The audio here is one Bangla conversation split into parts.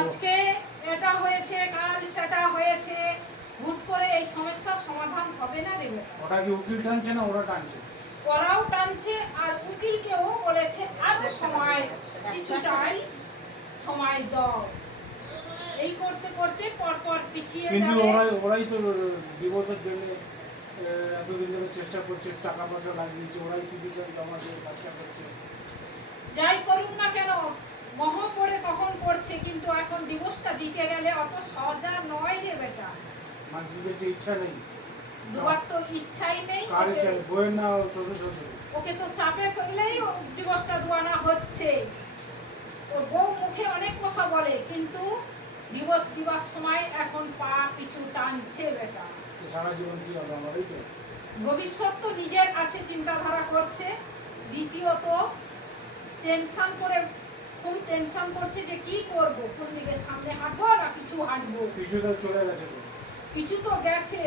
আজকে এটা হয়েছে, কাল সেটা হয়েছে, হুট করে এই সমস্যার সমাধান হবে না রে বেটা। ওটা কি উকিল টানছে না ওরা টানছে? ওরাও টানছে আর উকিলকেও বলেছে আরো সময়, কিছুটাই সময় দাও। এই করতে করতে পরপর পিছিয়ে কিন্তু যাবে। ওরাই তো ডিভোর্সের জন্য এতদিন ধরে চেষ্টা করছে, টাকা পয়সা লাগিয়েছে, ওরাই পিটিশন জমা দিয়ে কাজটা করছে। যাই করুন না কেন, মহ পড়ে কখন করছে, কিন্তু এখন ডিভোর্সটা দিতে গেলে অত সহজা নয় রে বেটা। মানুষদের যে ইচ্ছা নেই, দুবার তো ইচ্ছাই নেই। কার ইচ্ছা নেই, বইয়ের না ছোট ছোট। ওকে তো চাপে ফেললেই ডিভোর্সটা দেওয়ানো হচ্ছে। ওর বউ মুখে অনেক কথা বলে, কিন্তু ডিভোর্স দিবার সময় এখন পা কিছু টানছে বেটা। সারা জীবন কি হবে আমারই তো। ভবিষ্যৎ তো নিজের আছে, চিন্তাধারা করছে। দ্বিতীয়ত টেনশন করে, খুব টেনশন করছে যে কি করব, কোন দিকে সামনে হাঁটবো না পিছু হাঁটবো। পিছু তো চলে গেছে তো। পিছু তো গেছে,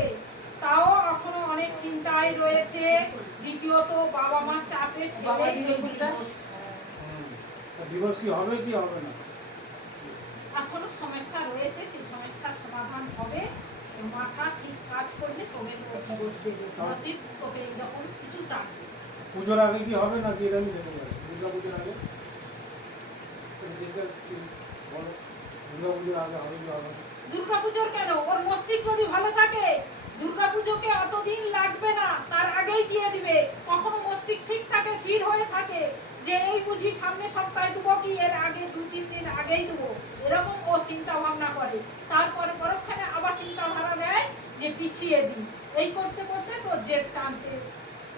তাও এখনো অনেক চিন্তায় রয়েছে। দ্বিতীয়ত বাবা মা চাপে ডিভোর্স কি হবে কি হবে না? এখনো সমস্যা রয়েছে, সেই সমস্যার সমাধান হবে। মাথা ঠিক কাজ করলে তোকে ডিভোর্স দেবে, নচিত তোকে এরকম কিছু টানবে। পুজোর আগে কি হবে নাকি এরকমই যেতে পারে? দুর্গা পুজোর আগে বলো, দুর্গা পুজোর আগে হবে কি হবে না? দুর্গাপুজোর কেন, ওর মস্তিষ্ক যদি ভালো থাকে দুর্গাপুজোকে অতদিন লাগবে না, তার আগেই দিয়ে দিবে। কখনো মস্তিষ্ক ঠিক থাকে, স্থির হয়ে থাকে যে এই বুঝি সামনে সপ্তাহে দেবো কি এর আগে 2-3 দিন আগেই দেবো, এরকম ও চিন্তা ভাবনা করে। তারপরে পরক্ষণে আবার চিন্তাধারা নেয় যে পিছিয়ে দিই। এই করতে করতে তোর জেদ টানতে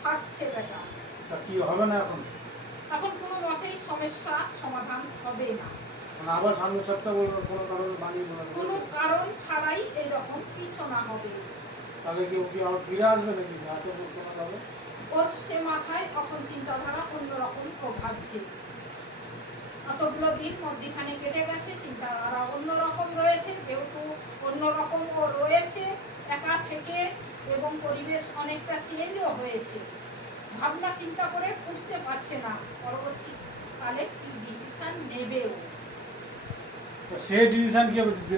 থাকছে বেটা। তা কি হবে না এখন? এখন কোনো মতেই সমস্যা সমাধান হবে না। মানে আবার সামনের সপ্তাহ বলবো কোনো কারণে বানিয়ে কোনো কারণ ছাড়াই এইরকম পিছনা হবে। তাহলে কেউ কি আবার ফিরে আসবে নাকি এত কোনো যাবে? ওর সে মাথায় এখন চিন্তাধারা অন্যরকম ভাবছে। এতগুলো দিন মধ্যখানে কেটে গেছে, চিন্তাধারা অন্যরকম রয়েছে। যেহেতু অন্যরকম ও রয়েছে একা থেকে, এবং পরিবেশ অনেকটা চেঞ্জও হয়েছে, ভাবনা চিন্তা করে উঠতে পারছে না পরবর্তীকালে কি ডিসিশন নেবে ও। সে ডিসিশন কি হবে?